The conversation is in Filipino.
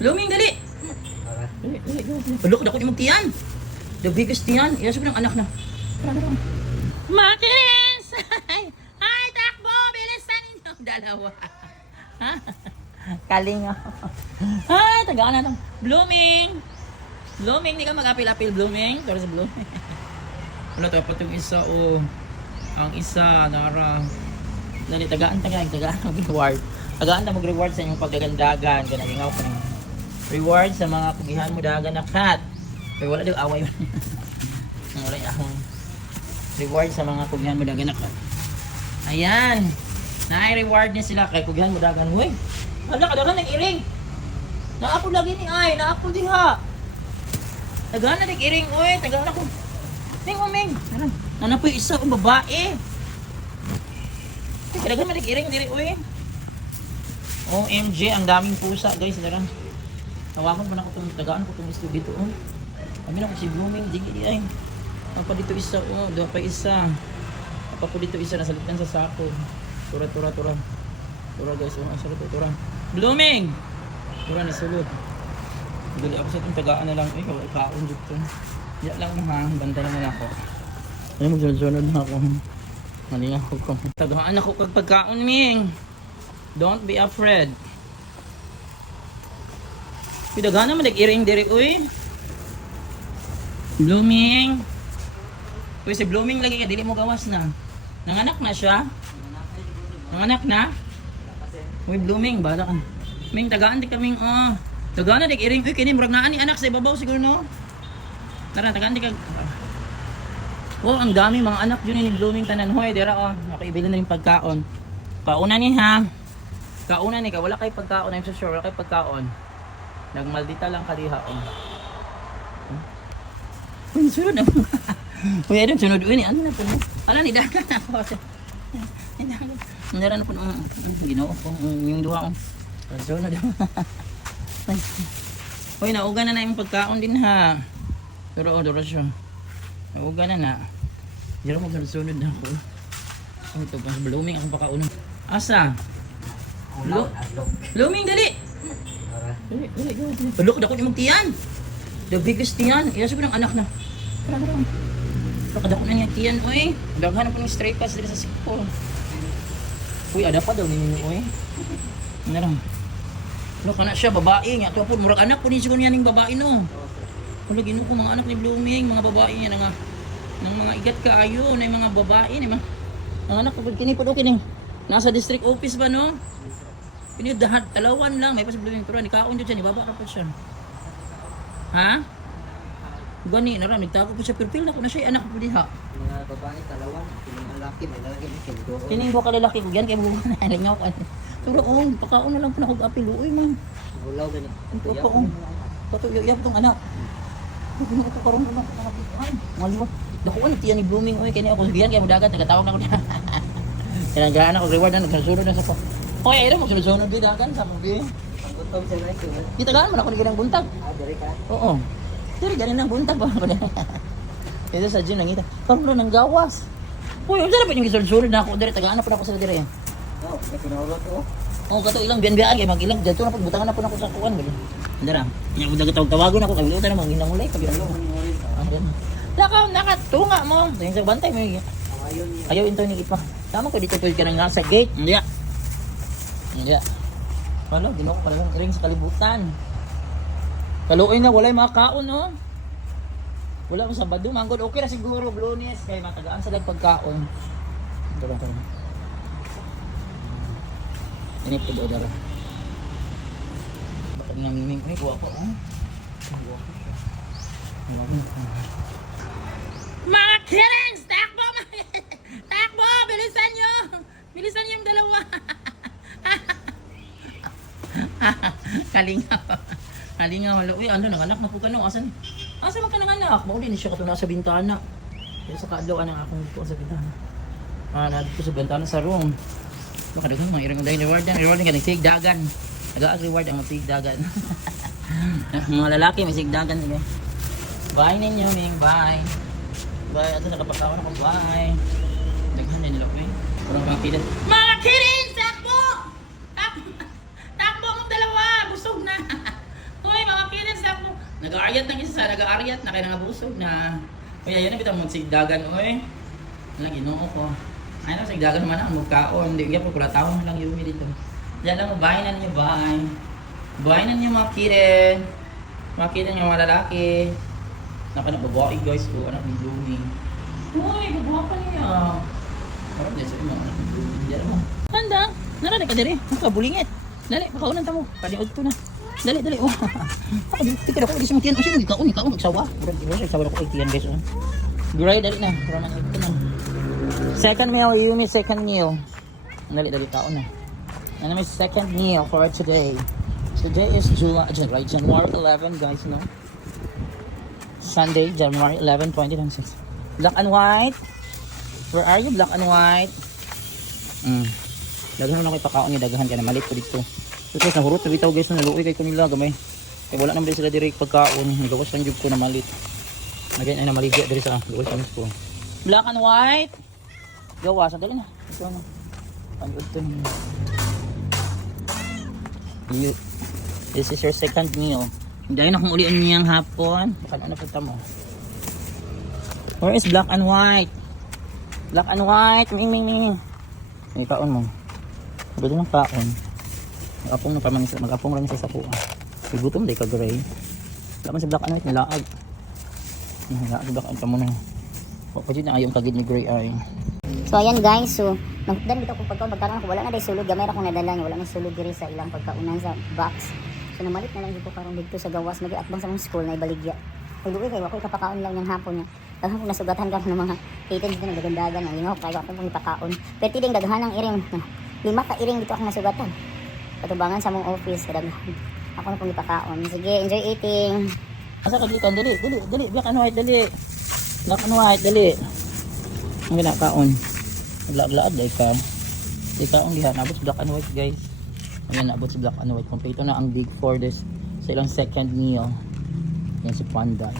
Blooming, dali! Dali, dali, dali. Balok, dako yung tiyan. The biggest tiyan. Ilasog ng anak na. Makins! Ay, takbo! Bilisan ninyong dalawa. Ha? Kalinga. Ay, tagaan na itong Blooming! Blooming, di ka mag-apil-apil, Blooming. Pero sa Blooming. Wala, dapat yung isa, oh. Ang isa, Nara. Dali, tagaan mag-reward. Tagaan na mag-reward sa inyong pagdagandagan. Ganang ko ng reward sa mga kugihan mo dagan na cat. Pero wala daw away. Wala akong reward sa mga kugihan mo dagan na cat. Ayan. Na-reward niya sila kay kugihan mo dagan. Uy, hala, kadagan ng iring. Naako lagi ni ay, naako diha. Tagaan na ng iring, uy. Tagaan ako. Ming, uming. Nanapoy isa ang babae. Kadagan na ng iring diri, uy. OMG, ang daming pusa, guys. Darang. Tawagan pa na ko itong tagaan ko itong studio dito. Oh. Kami na ko si Blooming. Digi ay. Apa dito isa. Oh. Doon pa isa. Apa po dito isa. Nasalitan sa sako. Tura. Tura guys. Oh. Asal ito. Tura. Blooming! Tura ni sulod. Dali ako sa itong tagaan na lang. Eh, kaon dito. Diyan lang ha. Bantay naman ako. Ay, magsunod na ako. Mali ako ko. Tagaan ako kag pagkaon, Ming. Don't be afraid. Pidagana man nag-iring diri, uy. Blooming. Uy, si Blooming lagi ka, dili mo gawas na. Nanganak na siya? Nanganak na? Uy, Blooming, bala ka. Ming, tagaan di kaming, oh. Tagaan na nag-iring, uy, kini murag naan ni anak sa ibabaw siguro, no? Tara, tagaan di ka. Oh, ang dami mga anak yun ni Blooming tanan. Hoy, dira, oh. Nakaibili na yung pagkaon. Kauna ni, ha? Kauna ni ka, wala kay pagkaon, I'm so sure, wala kay pagkaon. Nagmaldita lang kaliha, oh. Uy, sunod na. Uy, ayun, sunod. Uy, ano na po? Ala, nidagan ako. Nidagan. Nandara na po nung ginoo ko. Yung duha ko. Sunod. Uy, nauga na yung pagkaon din, ha. Pero, siya. Nauga na. Diyan mo sunod na ako. Ito, pas Blooming akong pakaunang. Asa? Blooming, dali! Dali. Balok, dako yung tiyan. The biggest tiyan. Ilasog ng anak na. Dako na niya tiyan, uy. Daghan na po ng stray cats dito sa siko. Uy, ada pa daw ninyo, uy. Ano lang. Ano ka na siya, babae nga. Ito po, murag anak po din siguro niya ng babae, no. Wala, gino ko mga anak ni Blooming, mga babae niya, ng mga igat kaayo, na yung mga babae, na mga anak ko, kinipod o kining. Nasa district office ba, no? Pinidahan, talawan lang, may pasibleng pero nikaon dyan siya, nibaba ka po siya. Ha? Gani, nara, nagtago po siya, pero na siya, anak po diha. Mga babae, talawan, kining lalaki, may lalaki, may Kining ko kalalaki ko, yan, kaya mo nalingaw ka. Pero pakaon na lang po na kong apil, uy, man. Gulaw ganun. Ito pa, patuyo po itong anak. Hindi ko karoon ko na, ay, maliwa. Dakuan, tiyan ni Blooming, uy, kaya ako, yan, kaya mo dagat, nagatawag na ko niya. Kinagaan ako, reward na, nagsasunod na sa ko. Hoy, ayun mo, sunod-sunod din dagan sa movie. Ang gutom sa life yun. Kita gaan mo na ako ng buntag. Dari ka? Oo. Diri ganin ng buntag ba ako. Ito sa gym nangita. Karon na nang gawas. Hoy, unsa na pa yung gisulod na ako diri tagaan na pa ako sa diri. Oo, may pinulot ko. Oh, kato ilang biyan-biyan kay mag-ilang dito na butangan na po ako sa kuan gani. Dara. Nya ko dagat tawagon ako kay lutan na manginang ulay pag ano. Lakaw nakatunga mo. Yung sa bantay mo. Ayaw into ni ipa. Tama ko dito pwede ka nang sa gate. Hindi. Hindi. Wala, ginoo ko pala ng ring sa kalibutan. Kaluoy na, walay mga kaon, no? Wala ko Sabado, manggod. Okay na siguro, Lunes. Kaya matagaan sa pagkaon. Ito lang. Ini po daw dala. Baka nga miming. Ay, guwapo, oh. Mga kirings! Takbo! Takbo! Bilisan nyo! Bilisan nyo yung dalawa! Kalinga wala. Uy, ano nanganak na po ka no? Asan man ka nanganak? Mauli ni siya kato nasa bintana. Kaya sa kaadlaw ang akong dito sa bintana. Nandito sa bintana sa room. Baka dagang mga irang dahil reward yan. Reward ka nag-take dagan. Nag-aag reward ang mag-take dagan. Mga lalaki may take dagan sila. Bye ninyo, Ming. Bye. Bye. Ato nakapakawan ako. Bye. Daghan na nila. Uy. Parang mga kilat. Mga kirin! Takbo! Takbo mong dalawa! Busog na! Nag-aaryat na isa, nag-aaryat na kaya nangabusog na. Kaya yun na bitang magsigdagan, oy. Lang ginoo ko. Ay na sigdagan man ang mugkaon, hindi gyud pala taon lang yumi dito. Diyan lang bahay na ninyo, bahay. Bahay na ninyo mga kiden. Mga kiden yung mga lalaki. Naka na babae guys, o anak ni blooming. Uy, babae pa niya. Parang dyan sa imo, anak ni blooming. Diyan mo. Handa, narada ka diri. Makabulingit. Dali, pakaunan ta mo. Paniod ko na. Dali, dali. Oh. Tika ako, gising mo tiyan. O sino, ikaw, magsawa. Magsawa na ko ay tiyan guys. Gray, dali na. Para man ito na. Second meal, Yumi, second meal. Dali, taon na. Ano may second meal for today. Today is January 11, guys, no? Sunday, January 11, 2026. Black and white. Where are you, black and white? Daghan na ko ipakaon niya, daghan ka na malit ko dito. So guys, nahurot na bitaw guys, naluoy kay ko nila gamay. Kaya wala naman din sila direct pagkaon. Nagawas lang jud ko na malit. Again, ay na maligya diri sa gawas kami ko. Black and white. Gawa, sandali na. Ito na. Panood to. This is your second meal. Dahil na kung ulian niyang hapon. Baka ano punta mo. Where is black and white? Black and white. Ming. May kaon mo. Pwede ng kaon. Mag-apong lang siya sa kuha. Igutom day ka gray. Wala man si black and white. Nilaag. Nilaag black and white mo na. Pwede na ayong kagid ni gray ay. So ayan guys, so nagdan dito ko pagkaon ako wala na day sulod gamay ra ko nadala wala na sulod diri sa ilang pagkaunan sa box. So namalit na lang dito karon dito sa gawas nag-atbang sa mong school na ibaligya. Kay duwi kay wako kapakaon lang yang hapon niya. Daghan ko nasugatan ka ng mga items dito nagagandagan ang ingo kay ako pong ipakaon. Pero ding daghan ang iring. 5 ka iring dito ako nasugatan. Patubangan sa mong office daghan. Ako na pong ipakaon. Sige, enjoy eating. Asa ka dito? Dali. Black and white, dali. Black and white, dali. Ang ginakaon. Naglaad dahil ka. Di ka ang lihat. Nabot sa black and white guys. Ayan, nabot sa black and white. Kompleto na ang big for this sa ilang second meal. Yan si Panda.